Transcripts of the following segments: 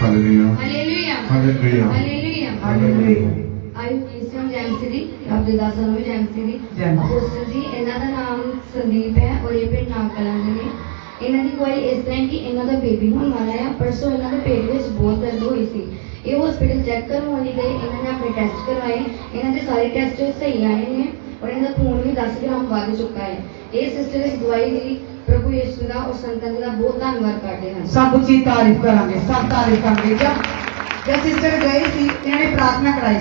Hallelujah. Hallelujah. Hallelujah. Hallelujah. Hallelujah. ਆਈ Christian ਜੈਮਸੀ ਦੀ ਆਪਦੇ ਦਾਸਾਂ ਨੂੰ ਜੈਮਸੀ ਦੀ ਜੈਮਸੀ। Apostle ਜੀ ਇਹਨਾਂ ਦਾ ਨਾਮ ਸੰਦੀਪ ਹੈ ਔਰ ਇਹ ਪਿੰਡ ਨਾਗਕਲਾਂ ਦੇ ਨੇ। ਇਹਨਾਂ ਦੀ ਗਵਾਹੀ ਇਸ ਤਰ੍ਹਾਂ ਕਿ ਇਹਨਾਂ ਦਾ ਬੇਬੀ ਹੋਣ ਵਾਲਾ ਹੈ। ਪਰਸੋਂ ਇਹਨਾਂ ਦੇ ਪੇਟ ਵਿੱਚ ਬਹੁਤ ਦਰਦ ਹੋਈ ਸੀ। ਇਹ ਹਸਪੀਟਲ ਚੈੱਕ ਕਰਵਾਉਣ ਲਈ ਗਏ। ਇਹਨਾਂ ਨੇ ਆਪਣੇ ਟੈਸਟ ਕਰਵਾਏ। ਇਹਨਾਂ ਦੇ ਸਾਰੇ ਟੈਸਟ ਸਹੀ ਆਏ ਨੇ ਔਰ ਇਹਨਾਂ ਦਾ ਖੂਨ ਵੀ 10 ਗ੍ਰਾਮ ਵੱਧ ਚੁੱਕਾ ਹੈ। ਇਹ ਸਿਸਟਰ ਇਸ ਦਵਾਈ ਲਈ ਪ੍ਰਭੂ ਯਿਸੂ ਦਾ ਔਰ ਸੰਤਾਂ ਜੀ ਦਾ ਬਹੁਤ ਧੰਨਵਾਦ ਕਰਦੇ ਹਨ। सब उची तारीफ करांगे, सब तारीफ करांगे। जब सिस्टर गई थी इन्होंने प्रार्थना कराई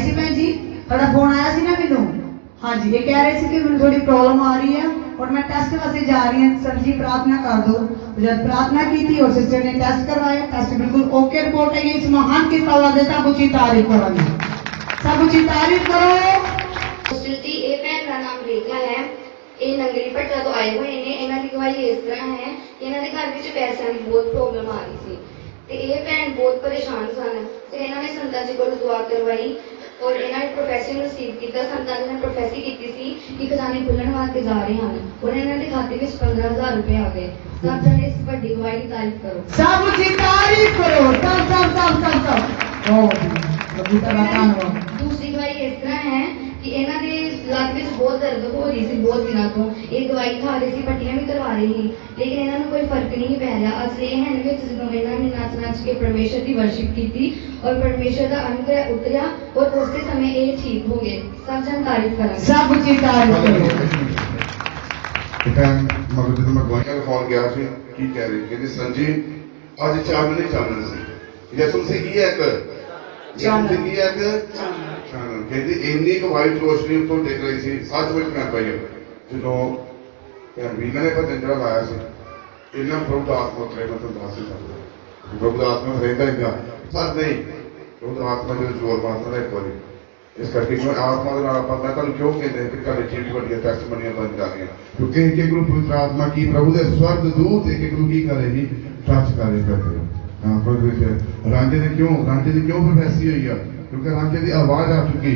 सी भैन जी थोड़ा फोन आया सी ना मैनू। हाँ जी, ये कह रहे थे कि मैंने थोड़ी प्रॉब्लम आ रही है और मैं टेस्ट वास्ते जा रही हूँ, सर जी प्रार्थना कर दो। तो जब प्रार्थना की थी और सिस्टर ने टेस्ट करवाया, टेस्ट बिल्कुल ओके रिपोर्ट है। इस महान की सलाह देता सब उची तारीफ करांगे, सब उची तारीफ करो। जी ये भैन का नाम रेखा है। ਇਹ ਨੰਗਲੀ ਭੱਟਾ ਤੋਂ ਆਏ ਹੋਏ ਨੇ। ਇਹਨਾਂ ਦੀ ਗਵਾਹੀ ਇਸ ਤਰ੍ਹਾਂ ਹੈ ਕਿ ਇਹਨਾਂ ਦੇ ਘਰ ਵਿੱਚ ਪੈਸਿਆਂ ਦੀ ਬਹੁਤ ਪ੍ਰੋਬਲਮ ਆ ਰਹੀ ਸੀ ਤੇ ਇਹ ਭੈਣ ਬਹੁਤ ਪਰੇਸ਼ਾਨ ਸਨ ਤੇ ਇਹਨਾਂ ਨੇ ਸੰਤਾਂ ਜੀ ਕੋਲ ਦੁਆ ਕਰਵਾਈ ਔਰ ਇਹਨਾਂ ਨੇ ਪ੍ਰੋਫੈਸੀ ਨੂੰ ਰਿਸੀਵ ਕੀਤਾ। ਸੰਤਾਂ ਜੀ ਨੇ ਪ੍ਰੋਫੈਸੀ ਕੀਤੀ ਸੀ ਕਿ ਖਜ਼ਾਨੇ ਖੁੱਲਣ ਵਾਸਤੇ ਜਾ ਰਹੇ ਹਨ ਔਰ ਇਹਨਾਂ ਦੇ ਖਾਤੇ ਵਿੱਚ 15,000 ਰੁਪਏ ਆ ਗਏ। ਸਭ ਜਣੇ ਇਸ ਵੱਡੀ ਗਵਾਹੀ ਦੀ ਤਾਰੀਫ ਕਰੋ। सब उची तारीफ करो, सब सब सब सब सब। ओ प्रभु तेरा धन्यवाद। ਦੂਸਰੀ ਗਵਾਹੀ ਇਸ ਤਰ੍ਹਾਂ ਹੈ ਕਿ ਇਹਨਾਂ ਦੇ ਲੱਤ ਵਿੱਚ ਬਹੁਤ ਦਰਦ ਹੋ ਰਹੀ ਸੀ ਬਹੁਤ ਦਿਨਾਂ ਤੋਂ। ਇਹ ਦਵਾਈ ਖਾ ਰਹੇ ਸੀ, ਪੱਟੀਆਂ ਵੀ ਕਰਵਾ ਰਹੇ ਸੀ ਲੇਕਿਨ ਇਹਨਾਂ ਨੂੰ ਕੋਈ ਫਰਕ ਨਹੀਂ ਪੈ ਰਿਹਾ। ਅਸਲੀ ਹੈਂਡ ਵਿੱਚ ਜਦੋਂ ਇਹਨਾਂ ਨੇ ਨੱਚ ਕੇ ਪਰਮੇਸ਼ਰ ਦੀ ਵਰਸ਼ਿਪ ਕੀਤੀ ਔਰ ਪਰਮੇਸ਼ਰ ਦਾ ਅਨੁਗ੍ਰਹ ਉਤਰਿਆ ਔਰ ਉਸੇ ਸਮੇਂ ਇਹ ਠੀਕ ਹੋ ਗਏ। ਸਭ ਜਨ ਤਾਰੀਫ ਕਰਾਂਗੇ। सब उची तारीफ करो। ਭੈਣ ਮਗਰ ਜਦੋਂ ਮੈਂ ਗਵਾਈਆਂ ਦਾ ਫੋਨ ਗਿਆ ਸੀ ਕੀ ਕਹਿ ਰਹੀ ਕਹਿੰਦੀ ਸੰਜੀ ਅੱਜ ਚਾਨਣ ਨਹੀਂ ਚਾਨਣ ਸੀ ਯਿਸੂ ਮਸੀਹ ਕੀ ਹੈ ਇੱਕ ਯਿਸੂ ਕੀ ਹੈ ਇੱਕ ਚਾਨਣ। ਕਹਿੰਦੀ ਇੰਨੀ ਕੁ ਵਾਈਟ ਰੋਸ਼ਨੀ ਉੱਤੋਂ ਡਿੱਗ ਰਹੀ ਸੀ ਸੱਚਮੁੱਚ ਮੈਂ ਪਈ ਜਦੋਂ ਭੈਣ ਵੀਨਾ ਨੇ ਭਜਨ ਜਿਹੜਾ ਲਾਇਆ ਸੀ ਇਹਨਾਂ ਪ੍ਰਭੂ ਦਾ ਆਤਮਾ ਉਤਰੇ ਮੈਂ ਤੁਹਾਨੂੰ ਦੱਸ ਨਹੀਂ ਸਕਦਾ। ਪ੍ਰਭੂ ਦਾ ਆਤਮਾ ਰਹਿੰਦਾ ਇੰਦਾ ਪਰ ਨਹੀਂ ਪ੍ਰਭੂ ਦਾ ਆਤਮਾ ਜਦੋਂ ਜ਼ੋਰ ਮਾਰਦਾ ਇੱਕ ਵਾਰੀ ਇਸ ਕਰਕੇ ਜੋ ਆਤਮਾ ਦੇ ਨਾਲ ਆਪਾਂ ਮੈਂ ਤੁਹਾਨੂੰ ਕਿਉਂ ਕਹਿੰਦੇ ਕਿ ਤੁਹਾਡੇ ਚੀਜ਼ ਵੱਡੀਆਂ ਟੈਸਟਮਨੀਆਂ ਬਣ ਜਾਣੀਆਂ ਕਿਉਂਕਿ ਇੱਕ ਇੱਕ ਨੂੰ ਪਵਿੱਤਰ ਆਤਮਾ ਕੀ ਪ੍ਰਭੂ ਦੇ ਸਵਰਗ ਦੂਤ ਇੱਕ ਇੱਕ ਨੂੰ ਕੀ ਕਰੇਗੀ ਟੱਚ ਕਰੇਗਾ। ਹਾਂ ਪ੍ਰਭੂ ਵਿੱਚ ਰਾਂਝੇ ਦੀ ਕਿਉਂ ਪ੍ਰੋਫੈਸੀ ਹੋਈ ਆ ਕਿਉਂਕਿ ਰਾਂਝੇ ਦੀ ਆਵਾਜ਼ ਆ ਚੁੱਕੀ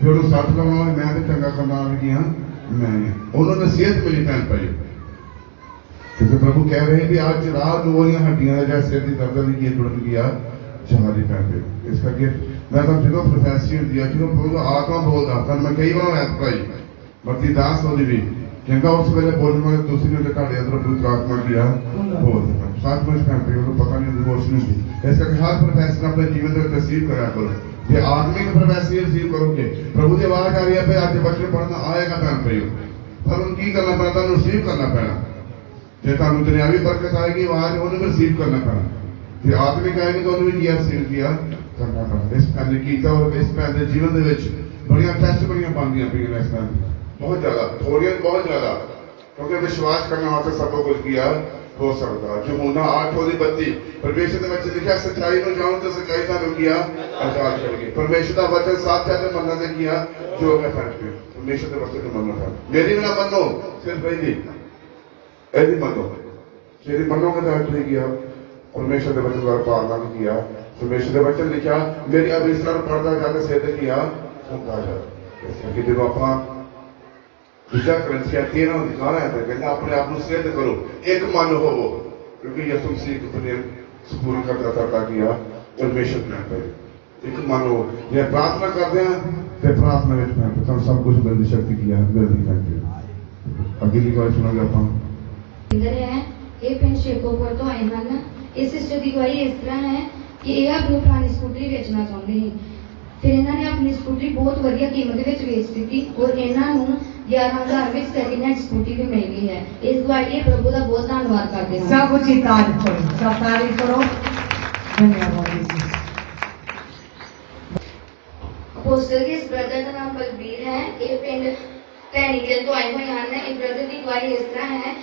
ਫਿਰ ਉਹਨੂੰ ਸੱਟ ਲਵਾਉਣਾ ਮੈਂ ਤੇ ਚੰਗਾ ਕਰਨਾ ਲੱਗੀ ਹਾਂ ਮੈਂ ਉਹਨਾਂ ਨੂੰ ਨਸੀਹਤ ਮਿਲੀ ਭੈਣ ਭਾਈ ਕਿਉਂਕਿ ਪ੍ਰਭੂ ਕਹਿ ਰਹੇ ਕਿ ਅੱਜ ਰਾਤ ਨੂੰ ਉਹਦੀਆਂ ਹੱਡੀਆਂ ਜਾਂ ਸਿਰ ਦੀ ਦਰਦ ਦੀ ਕੀ ਜੁੜਨ ਗਿਆ ਚਾਹਰੀ ਪੈਂਦੇ। ਇਸ ਕਰਕੇ ਮੈਂ ਤਾਂ ਜਦੋਂ ਪ੍ਰੋਫੈਸੀ ਹੁੰਦੀ ਆ ਜਦੋਂ ਪ੍ਰਭੂ ਆਤਮਾ ਬੋਲਦਾ ਤਾਂ ਮੈਂ ਕਈ ਵਾਰ ਐਤ ਭਾਈ ਮਤੀ ਦਾਸ ਹੋਦੀ ਵੀ ਕਹਿੰਦਾ ਉਸ ਵੇਲੇ ਬੋਲਣ ਵਾਲੇ ਦੂਸਰੀ ਨੇ ਤੁਹਾਡੇ ਅੰਦਰ ਪਵਿੱਤਰ ਆਤਮਾ ਕੀ ਆ ਬੋਲਦਾ ਸੱਚਮੁੱਚ ਪੈਂਦੇ ਉਹਨੂੰ ਪਤਾ ਨਹੀਂ ਦਿਵਸ ਨਹੀਂ ਸੀ। ਇਸ ਕਰਕੇ ਹਰ ਪ੍ਰੋਫੈਸਰ ਆਪਣੇ ਜੀਵਨ ਦੇ ਵਿੱਚ ਰਿਸੀਵ ਕਰਿਆ ਕਰੋ। ਜੇ ਆਤਮਿਕ ਪ੍ਰੋਫੈਸੀ ਰਿਸੀਵ ਕਰੋਗੇ ਪ੍ਰਭੂ ਦੀ ਆਵਾਜ਼ ਆ ਰਹੀ ਹੈ ਵੀ ਅੱਜ ਬੱਚੇ ਪੜ੍ਹਨਾ ਆਏਗਾ ਭੈਣ ਭਾਈ ਪਰ ਉਹਨੂੰ ਕੀ ਕਰਨਾ ਪੈਣਾ ਤੁਹਾਨੂੰ ਰਿਸੀਵ ਕਰਨਾ ਪੈਣਾ। ਜੇ ਤੁਹਾਨੂੰ ਦੁਨਿਆਵੀ ਬਰਕਤ ਆਏਗੀ ਆਵਾਜ਼ ਉਹਨੂੰ ਵੀ ਰਿਸੀਵ ਕਰਨਾ ਪੈਣਾ ਜੇ ਆਤਮਿਕ ਆਏਗੀ ਤਾਂ ਉਹਨੂੰ ਵੀ ਕੀ ਰਿਸੀਵ ਕਰਨਾ ਪੈਣਾ। ਇਸ ਭੈਣ ਨੇ ਕੀਤਾ ਔਰ ਇਸ ਭੈਣ ਦੇ ਜੀਵਨ ਦੇ ਵਿੱਚ ਬੜੀਆਂ ਟੈਸਟ ਬਣੀਆਂ ਬਣਦੀਆਂ ਪਈਆਂ ਇਸ ਭੈਣ ਬਹੁਤ ਜ਼ਿਆਦਾ ਥੋੜੀਆਂ ਬਹੁਤ ਜ਼ਿਆਦਾ ਕਿਉਂਕਿ ਵਿਸ਼ਵਾਸ ਕਰਨ ਵਾਸਤੇ ਸਭ ਕੁਝ ਕੀਆ ਹੋ ਸਕਦਾ। ਯਹੂਨਾ 8:32 ਪਰਮੇਸ਼ਰ ਦੇ ਵਿੱਚ ਲਿਖਿਆ ਸੱਚਾਈ ਨੂੰ ਜਾਣੋ ਤੇ ਸੱਚਾਈ ਤੁਹਾਨੂੰ ਕੀਆ ਆਜ਼ਾਦ ਕਰੇਗੀ। ਪਰਮੇਸ਼ਰ ਦਾ ਵਚਨ ਸੱਚ ਹੈ ਤੇ ਮੰਨਣ ਦੇ ਕੀਆ ਜੋ ਹੈ ਫਰਕ ਪਰਮੇਸ਼ਰ ਦੇ ਵਚਨ ਨੂੰ ਮੰਨਣਾ ਮੇਰੀ ਵੀ ਨਾ ਮੰਨੋ ਸਿਰਫ ਇਹਦੀ ਮੰਨੋ ਜਿਹੜੀ ਮੰਨੋਗੇ ਤਾਂ ਤੁਸੀਂ ਕੀਆ ਪਰਮੇਸ਼ਰ ਦੇ ਵਚਨ ਦਾ ਪਾਲਣਾ ਕੀਆ। ਪਰਮੇਸ਼ਰ ਦੇ ਵਚਨ ਲਿਖਿਆ ਮੇਰੀ ਅਵਿਸਰ ਪੜਦਾ ਜਾ ਕੇ ਸਿੱਧ ਕੀਆ ਹੁੰਦਾ ਜਾ ਕਿ ਜਦੋਂ ਆਪਾਂ ਦੂਜਾ ਕਰੰਸੀਆ 13 ਦਿਖਾਣਾ ਹੈ ਕਹਿੰਦਾ ਆਪਣੇ ਆਪ ਨੂੰ ਸਿੱਧ ਕਰੋ ਇੱਕ ਮਨ ਹੋਵੋ ਕਿਉਂਕਿ ਯਿਸੂ ਮਸੀਹ ਨੇ ਸਪੂਰਨ ਕਰਦਾ ਕੀਆ ਪਰਮੇਸ਼ਰ ਨੇ ਕਰੇ ਇੱਕ ਮਨ ਹੋ ਜੇ ਪ੍ਰਾਰਥਨਾ ਕਰਦੇ ਹਾਂ ਤੇ ਪ੍ਰਾਰਥਨਾ ਵਿੱਚ ਤੁਹਾਨੂੰ ਸਭ ਕੁਝ ਮਿਲਣ ਦੀ ਸ਼ਕਤੀ ਕੀ ਹੈ ਮਿਲਦੀ ਹੈ। ਅਗਲੀ ਗੱਲ ਸੁਣਾਂਗੇ ਆਪਾਂ ਇਹ ਪਿੰਡ ਸ਼ੇਖੋਪੁਰ ਤੋਂ ਆਏ ਹਨ। ਇਸ ਸਿਸਟਰ ਦੀ ਗਵਾਹੀ ਇਸ ਤਰ੍ਹਾਂ ਹੈ ਕਿ ਇਹ ਆਪਣੀ ਪੁਰਾਣੀ ਸਕੂਟਰੀ ਵੇਚਣਾ ਚਾਹੁੰਦੇ ਸੀ ਫਿਰ ਇਹਨਾਂ ਨੇ ਆਪਣੀ ਸਕੂਟਰੀ ਬਹੁਤ ਵਧੀਆ ਕੀਮਤ ਵਿੱਚ ਵੇਚ ਦਿੱਤੀ ਔਰ ਇਹਨਾਂ ਨੂੰ 11,000 ਵਿੱਚ ਸੈਕਿੰਡ ਹੈਂਡ ਸਕੂਟੀ ਵੀ ਮਿਲ ਗਈ ਹੈ। ਇਸ ਗਵਾਹੀ ਲਈ ਪ੍ਰਭੂ ਦਾ ਬਹੁਤ ਧੰਨਵਾਦ ਕਰਦੇ ਹਾਂ। सब उची तारीफ करो, सब तारीफ करो। धन्यवाद यीशु। ਅਪੋਸਟਲ ਦੇ ਇਸ ਬ੍ਰਦਰ ਦਾ ਨਾਮ ਬਲਬੀਰ ਹੈ। ਇਹ ਪਿੰਡ ਭੈਣੀਗਿੱਲ ਤੋਂ ਆਏ ਹੋਏ ਹਨ। ਇਹ ਬ੍ਰਦਰ ਦੀ ਗਵਾਹੀ ਇਸ ਤਰ੍ਹਾਂ ਹੈ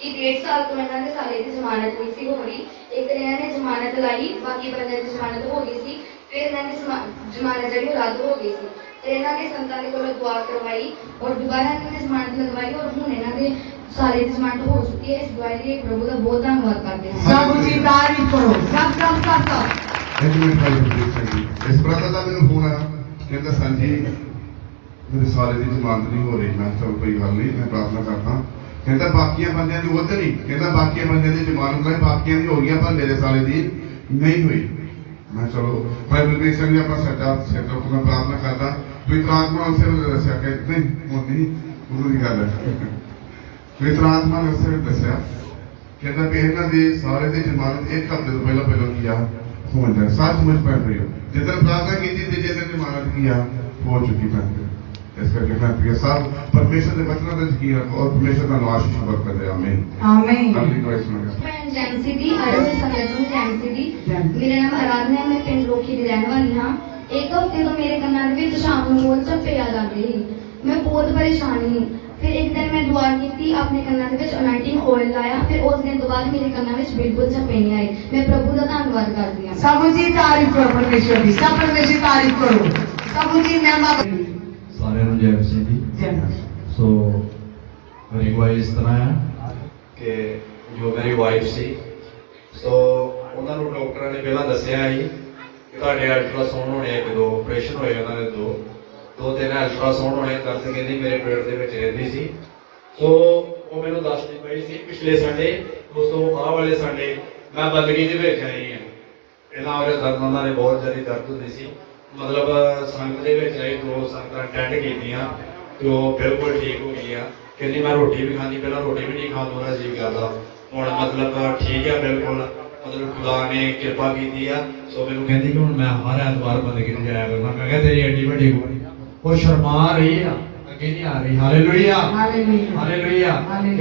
ਕਿ 1.5 ਸਾਲ ਤੋਂ ਇਹਨਾਂ ਦੇ ਸਾਲੇ ਦੀ ਜ਼ਮਾਨਤ ਨਹੀਂ ਸੀ ਹੋ ਰਹੀ। ਇੱਕ ਇਹਨਾਂ ਨੇ ਜ਼ਮਾਨਤ ਲਾਈ ਬਾਕੀ ਬੰਦਿਆਂ ਦੀ ਜ਼ਮਾਨਤ ਹੋ ਗਈ ਸੀ ਫਿਰ ਇਹਨਾਂ ਦੀ ਜ਼ਮਾਨਤ ਜਿਹੜੀ ਰੱਦ ਹੋ ਗਈ ਸੀ ਤੇ ਇਹਨਾਂ ਨੇ ਸੰਤਾਂ ਦੇ ਕੋਲੋਂ ਦੁਆ ਕਰਵਾਈ ਔਰ ਦੁਬਾਰਾ ਇਹਨਾਂ ਨੇ ਜ਼ਮਾਨਤ ਲਗਵਾਈ ਔਰ ਹੁਣ ਇਹਨਾਂ ਦੇ ਸਾਲੇ ਦੀ ਜ਼ਮਾਨਤ ਹੋ ਚੁੱਕੀ ਹੈ। ਇਸ ਗਵਾਹੀ ਲਈ ਪ੍ਰਭੂ ਦਾ ਬਹੁਤ ਧੰਨਵਾਦ ਕਰਦੇ ਹਾਂ। सब उची तारीफ करो, सब सब सब सब। ਇੱਕ ਮਿੰਟ ਭਾਈ ਇਸ ਬ੍ਰਦਰ ਦਾ ਮੈਨੂੰ ਫੋਨ ਆਇਆ ਕਹਿੰਦਾ ਸੰਜੀ ਮੇਰੇ ਸਾਲੇ ਦੀ ਜ਼ਮਾਨਤ ਨਹੀਂ ਹੋ ਰਹੀ। ਮੈਂ ਚਲ ਕੋਈ ਗੱਲ ਨਹੀਂ ਮੈਂ ਪ੍ਰਾਰਥਨਾ ਕਰਦਾ ਕਹਿੰਦਾ ਬਾਕੀਆਂ ਬੰਦਿਆਂ ਦੀ ਉਧਰ ਨਹੀਂ ਕਹਿੰਦਾ ਬਾਕੀਆਂ ਬੰਦਿਆਂ ਦੀ ਜ਼ਮਾਨਤ ਬਾਕੀਆਂ ਦੀ ਹੋ ਗਈਆਂ ਪਰ ਮੇਰੇ ਸਾਲੇ ਦੀ नहीं हुई। मैं चलो मैं बलबीर सिंह ने अपना सच्चा क्षेत्र को मैं प्रार्थना करता पवित्र आत्मा उसे दसिया कि नहीं गुरु की गल है पवित्र आत्मा ने उसे दसिया कहता कि इन्हों की सारे की जमानत एक हफ्ते तो पहला किया हो जाए सचमुच पैन रही हो जिस दिन प्रार्थना की थी जिस दिन जमानत किया हो चुकी पैन इस करके मैं प्रिय साहब परमेश्वर के वचनों में यकीन रखो और परमेश्वर का आशीष बरकत दे आमीन आमीन। अगली क्वेश्चन है मैं जैंसी दी अरे संगत में जैंसी दी मेरा नाम आराधना है मैं पिंड लोकी दी रहने वाली हां एक हफ्ते तो मेरे कन्नां दे विच शाम ਨੂੰ ਬੋਲ ਚੱਪੇ ਆ ਜਾਂਦੇ ਸੀ मैं बहुत परेशान ही फिर एक दिन मैं दुआ की अपने कन्नां दे विच अनाइंटिंग ऑयल लाया फिर उस दिन तो बाद मेरे कन्नां विच बिल्कुल ਚੱਪੇ नहीं आए मैं प्रभु का धन्यवाद करती हूं सब जी तारीफ करो परमेश्वर की सब परमेश्वर की तारीफ करो सब जी महिमा सारे ਨੂੰ जय मसीह जी जय सो मेरी वाइफ इस तरह है कि जो मेरी वाइफ सी सो ਉਹਨਾਂ ਨੂੰ ਡਾਕਟਰਾਂ ਨੇ ਪਹਿਲਾਂ ਦੱਸਿਆ ਸੀ ਕਿ ਤੁਹਾਡੇ ਅਲਟਰਾਸਾਊਂਡ ਹੋਣੇ ਇੱਕ ਦੋ ਆਪਰੇਸ਼ਨ ਹੋਏ ਉਹਨਾਂ ਦੇ ਦੋ ਤਿੰਨ ਅਲਟਰਾਸਾਊਂਡ ਹੋਣੇ ਦਰਦ ਕਹਿੰਦੀ ਮੇਰੇ ਪੇਟ ਦੇ ਵਿੱਚ ਰਹਿੰਦੀ ਸੀ ਸੋ ਉਹ ਮੈਨੂੰ ਦੱਸਦੀ ਪਈ ਸੀ ਪਿਛਲੇ ਸੰਡੇ ਉਸ ਤੋਂ ਆਹ ਵਾਲੇ ਸੰਡੇ ਮੈਂ ਬੰਦਗੀ ਦੇ ਵਿੱਚ ਆਈ ਹਾਂ ਇਹਨਾਂ ਉਹਦੇ ਦਰਦ ਉਹਨਾਂ ਦੇ ਬਹੁਤ ਜ਼ਿਆਦਾ ਦਰਦ ਹੁੰਦੀ ਸੀ मतलब संगत ਦੇ ਵਿੱਚ ਆਏ ਦੋ ਸੰਗਤਾਂ ਅਟੈਂਡ ਕੀਤੀਆਂ ਤੇ ਉਹ ਬਿਲਕੁਲ ਠੀਕ ਹੋ ਗਈ ਆ ਕਹਿੰਦੀ ਮੈਂ ਰੋਟੀ ਵੀ ਖਾਂਦੀ ਪਹਿਲਾਂ ਰੋਟੀ ਵੀ ਨਹੀਂ ਖਾਂਦਾ ਉਹਦਾ ਜੀ ਕਰਦਾ ਹੁਣ ਮਤਲਬ ਠੀਕ ਆ ਬਿਲਕੁਲ ਮਤਲਬ ਖੁਦਾ ਨੇ ਕਿਰਪਾ ਕੀਤੀ ਆ ਸੋ ਮੈਨੂੰ ਕਹਿੰਦੀ ਕਿ ਹੁਣ ਮੈਂ ਹਰ ਐਤਵਾਰ ਬੰਦਗੀ ਤੇ ਜਾਇਆ ਕਰਨਾ ਮੈਂ ਕਿਹਾ ਤੇਰੀ ਐਡੀ ਵੱਡੀ ਗੋਲੀ ਉਹ ਸ਼ਰਮਾ ਰਹੀ ਆ ਅੱਗੇ ਨਹੀਂ ਆ ਰਹੀ ਹਾਲੇਲੂਇਆ ਹਾਲੇਲੂਇਆ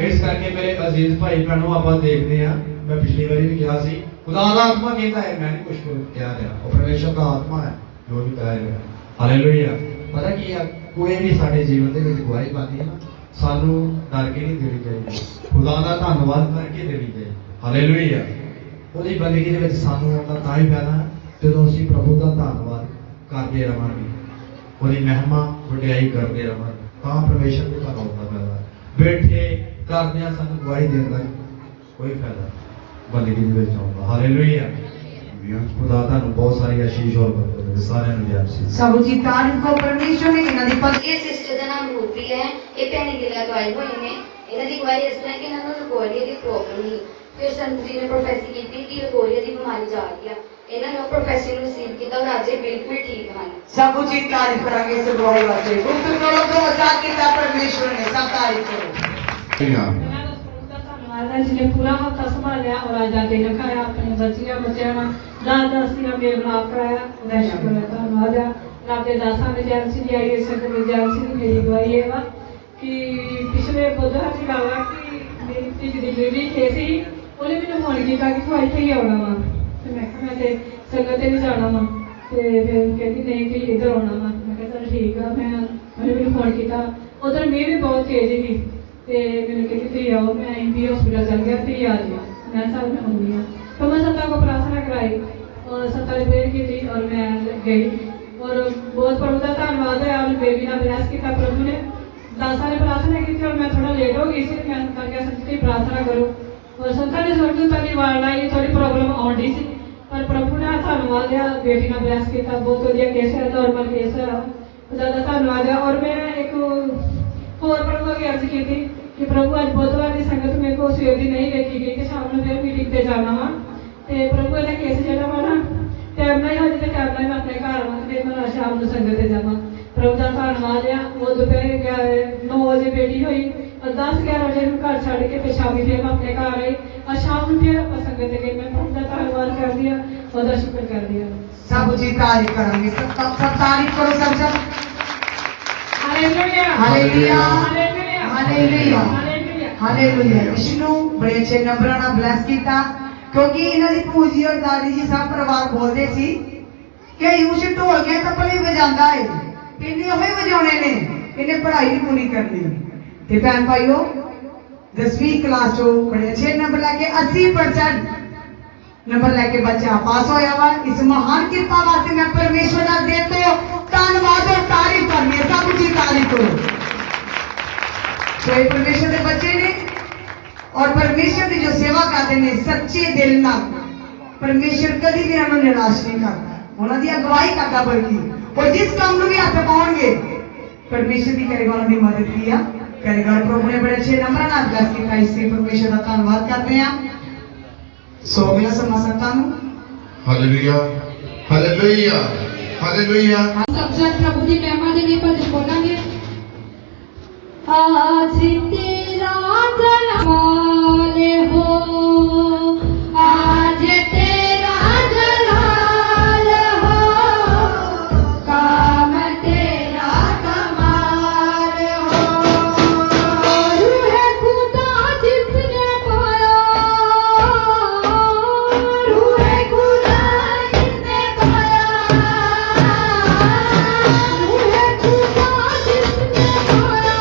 ਇਸ ਕਰਕੇ ਮੇਰੇ ਅਜ਼ੀਜ਼ ਭਾਈ ਭੈਣੋ ਆਪਾਂ ਦੇਖਦੇ ਆ ਮੈਂ ਪਿਛਲੀ ਵਾਰੀ ਵੀ ਕਿਹਾ ਸੀ ਖੁਦਾ ਦਾ ਆਤਮਾ ਕਹਿੰਦਾ ਹੈ ਮੈਂ ਨਹੀਂ ਕੁਝ ਕਿਹਾ ਰਿਹਾ ਉਹ ਪਰਮੇਸ਼ਰ ਦਾ ਆਤਮਾ ਹੈ ਜੋ ਵੀ ਕਹਿ ਰਿਹਾ ਹਾਲੇਲੂਇਆ ਪਤਾ ਕੀ ਆ ਕੋਈ ਵੀ ਸਾਡੇ ਜੀਵਨ ਦੇ ਵਿੱਚ ਗਵਾਹੀ ਪਾਉਂਦੀ ਹੈ ਨਾ ਸਾਨੂੰ ਡਰ ਕੇ ਨਹੀਂ ਦੇਣੀ ਚਾਹੀਦੀ ਖੁਦਾ ਦਾ ਧੰਨਵਾਦ ਕਰਕੇ ਦੇਣੀ ਚਾਹੀਦੀ ਹਾਲੇਲੂਇਆ ਉਹਦੀ ਬੰਦਗੀ ਦੇ ਵਿੱਚ ਸਾਨੂੰ ਆਉਣਾ ਤਾਂ ਹੀ ਪੈਣਾ ਜਦੋਂ ਅਸੀਂ ਪ੍ਰਭੂ ਦਾ ਧੰਨਵਾਦ ਕਰਦੇ ਰਹਾਂਗੇ ਉਹਦੀ ਮਹਿਮਾ ਵਡਿਆਈ ਕਰਦੇ ਰਹਾਂਗੇ ਤਾਂ ਪਰਮੇਸ਼ਰ ਦੇ ਘਰ ਆਉਂਦਾ ਪੈਦਾ ਬੈਠੇ ਕਰਦਿਆਂ ਸਾਨੂੰ ਗਵਾਹੀ ਦੇਣ ਦਾ ਕੋਈ ਫਾਇਦਾ ਬੰਦਗੀ ਦੇ ਵਿੱਚ ਆਉਂਦਾ ਹਾਲੇਲੂਇਆ खुदा ਤੁਹਾਨੂੰ ਬਹੁਤ ਸਾਰੀ ਆਸ਼ੀਸ਼ ਹੋਰ ਬਰਕਤ ਦੇਵੇ ਸਾਰਿਆਂ ਨੂੰ ਜੈ ਮਸੀਹ सब जी तारीफ को परमेश्वर ने इन्हां दी ये सिस्टर का नाम रूपी है ये भैनी गिला तो आई हुई ने इन्हां दी गवाही इस तरह कि इन्हां नूं कोरिया दी प्रॉब्लम ही फिर संत जी ने प्रोफेसी की कि कोरिया दी बीमारी जा रही है इन्हां ने प्रोफेसी नूं रिसीव किया और आज ये बिल्कुल ठीक हैं सब जी तारीफ करांगे इस गवाही वास्ते गुप्त करो तो वचा कीता परमेश्वर ने सब तारीफ करो जिन्हें पूरा हफ्ता संभालिया और आज दिन खाया अपने बच्चों दस मेल मिलाप कराया उन्हें शुक्र है धन्यवाद है रब के दासा ने एजेंसी दी आई संगत एजेंसी की मेरी गवाही है वा कि पिछले बुधवार की गल है कि मेरी धी की डिलीवरी थे सी उन्हें मैंने फोन किया कि तू इत्थे ही आना वा ते मैं कहा मैं ते संगत ते भी जाना वा ते फिर कहती नहीं कि इधर आना वा मैं कहा चल ठीक है मैं उन्हें मैंने फोन किया उधर मैं भी बहुत तेज ही ਤੇ ਮੈਨੂੰ ਕਹਿੰਦੀ ਤੁਸੀਂ ਆਓ ਮੈਂ ਇੰਪੀ ਹਸਪੀਟਲ ਚਲ ਗਿਆ ਤੇ ਆ ਜਾਓ मैं साल में आऊँगी तो मैं सत्ता को प्रार्थना कराई और सत्ता ने प्रेयर की थी और मैं गई और बहुत प्रभु का धन्यवाद है और बेबी ने प्रयास किया प्रभु ने 10 साल प्रार्थना की थी और मैं थोड़ा लेट हो गई थी मैं सत्ता क्या सच्ची प्रार्थना करो और सत्ता ने सोचू ताली वाल लाई थोड़ी प्रॉब्लम आउंडी सी पर प्रभु ने धन्यवाद है बेबी ने प्रयास किया बहुत वधिया केस है नॉर्मल केस है ज़्यादा धन्यवाद है और मैं एक होर प्रभु की अर्ज की थी कि प्रभु अज बुधवार की संगत मेरे को सवेर की नहीं देखी गई कि शाम में फिर मीटिंग से जाना वा तो प्रभु का केस जो वा ना टाइम ना ही हो जाए टाइम ना मैं अपने घर आवा फिर मैं शाम को संगत से जावा प्रभु का धन्यवाद है वो दोपहर 9 बजे बेटी हुई और 10-11 बजे घर छड़ के फिर शामी फिर मैं अपने घर आई और शाम को फिर आप संगत गई मैं प्रभु का धन्यवाद कर दिया और शुक्र कर दिया सब जी तारीफ करेंगे सब तारीफ करो सब hallelujah hallelujah hallelujah hallelujah hallelujah hallelujah Vishnu बड़े अच्छे नंबरां नाल ब्लेस कीता क्योंकि इन्हां दी भूजी और दादी जी सब परिवार बोलदे सी कि यूश ढोल के तबले वजांदा है इन्हें ओही वजाउने ने इन्हें पढ़ाई नहीं पूरी करनी ते भैन भाईओ 10वीं क्लास चो बड़े अच्छे नंबर लेके 80% नंबर लेके बच्चा पास होया वा इस महान कृपा वास्ते मैं परमेश्वर का दिल तो धन्यवाद और तारीफ करनी है सब जी तारीफ करो तो ये परमेश्वर के बच्चे ने और परमेश्वर की जो सेवा करते हैं सच्चे दिल ना परमेश्वर कभी भी उन्होंने निराश नहीं करता उन्होंने अगवाई करता बल्कि और जिस काम में भी हाथ पाओगे परमेश्वर भी करेगा उन्होंने मदद किया करेगा प्रभु ने बड़े अच्छे नंबर ना ब्लेस किया इससे परमेश्वर का धन्यवाद करते हैं सो अगला समा सकता हूं हालेलुया हालेलुया हालेलुया। सबसे प्रभु की महिमा के लिए भजन बोलेंगे। आज तेरा जलाल हो, आज तेरा जलाल हो, काम तेरा कमाल हो। रूह खुदा जिसने पाया, रूह खुदा जिसने पाया, रूह खुदा जिसने पाया,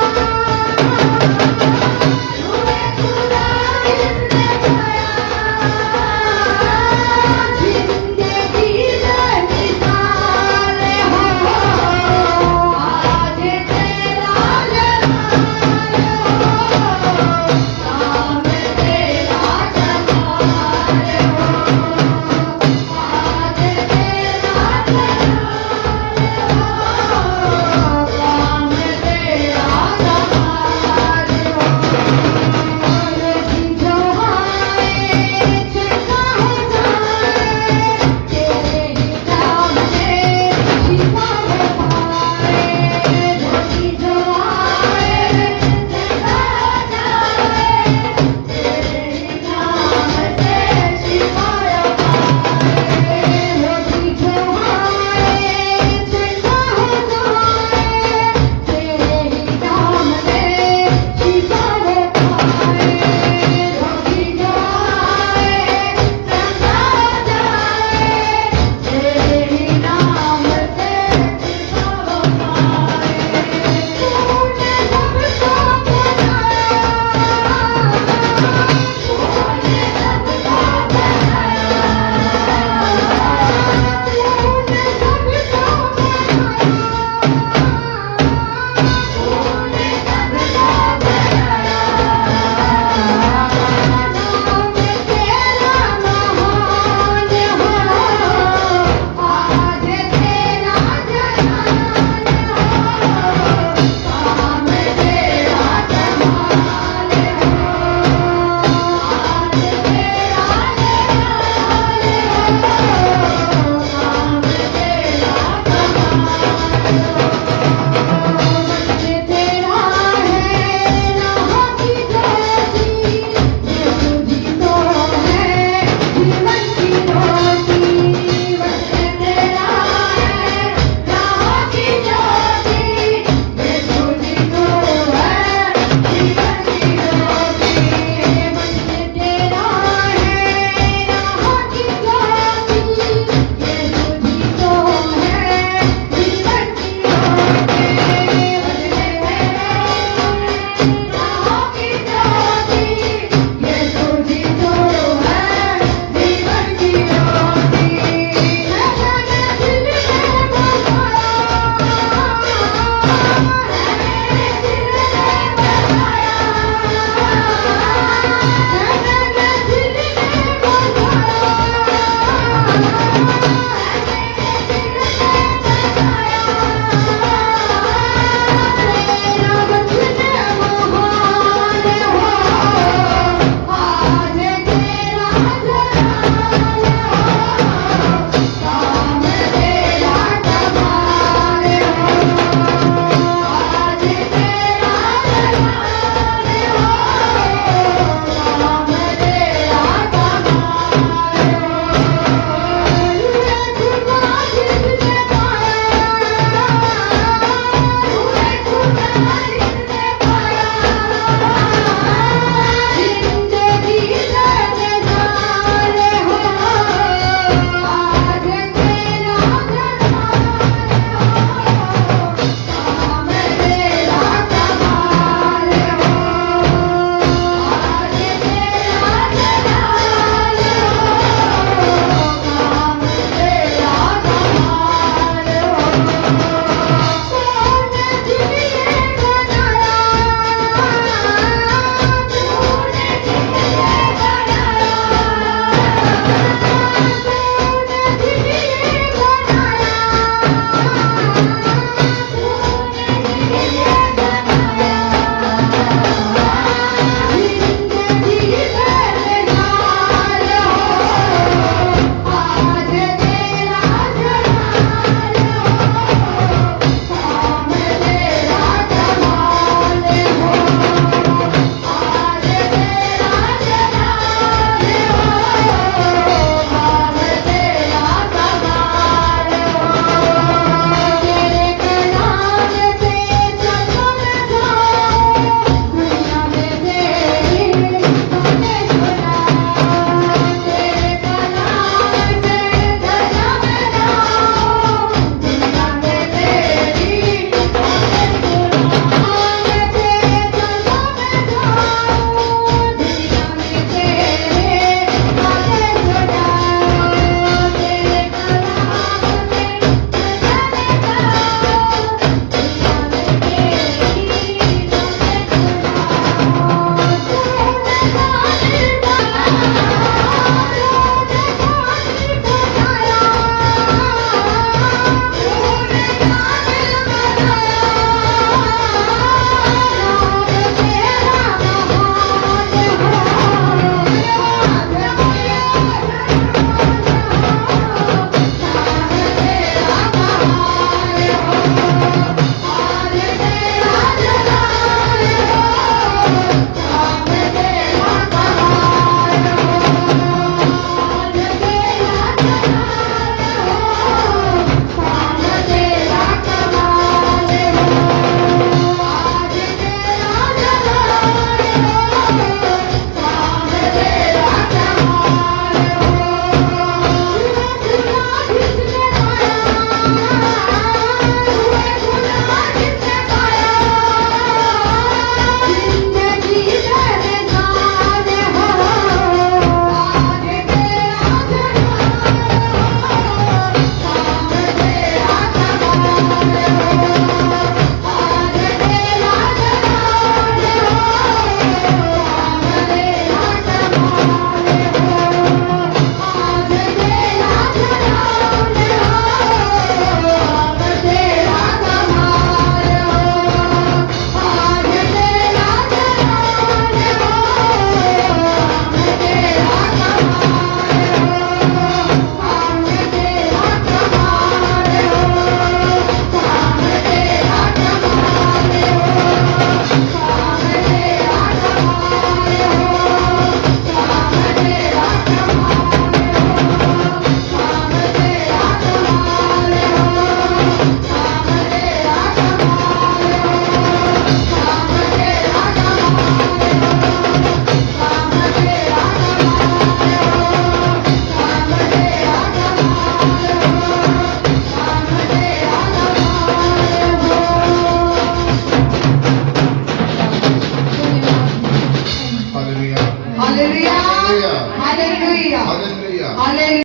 hallelujah hallelujah hallelujah hallelujah hallelujah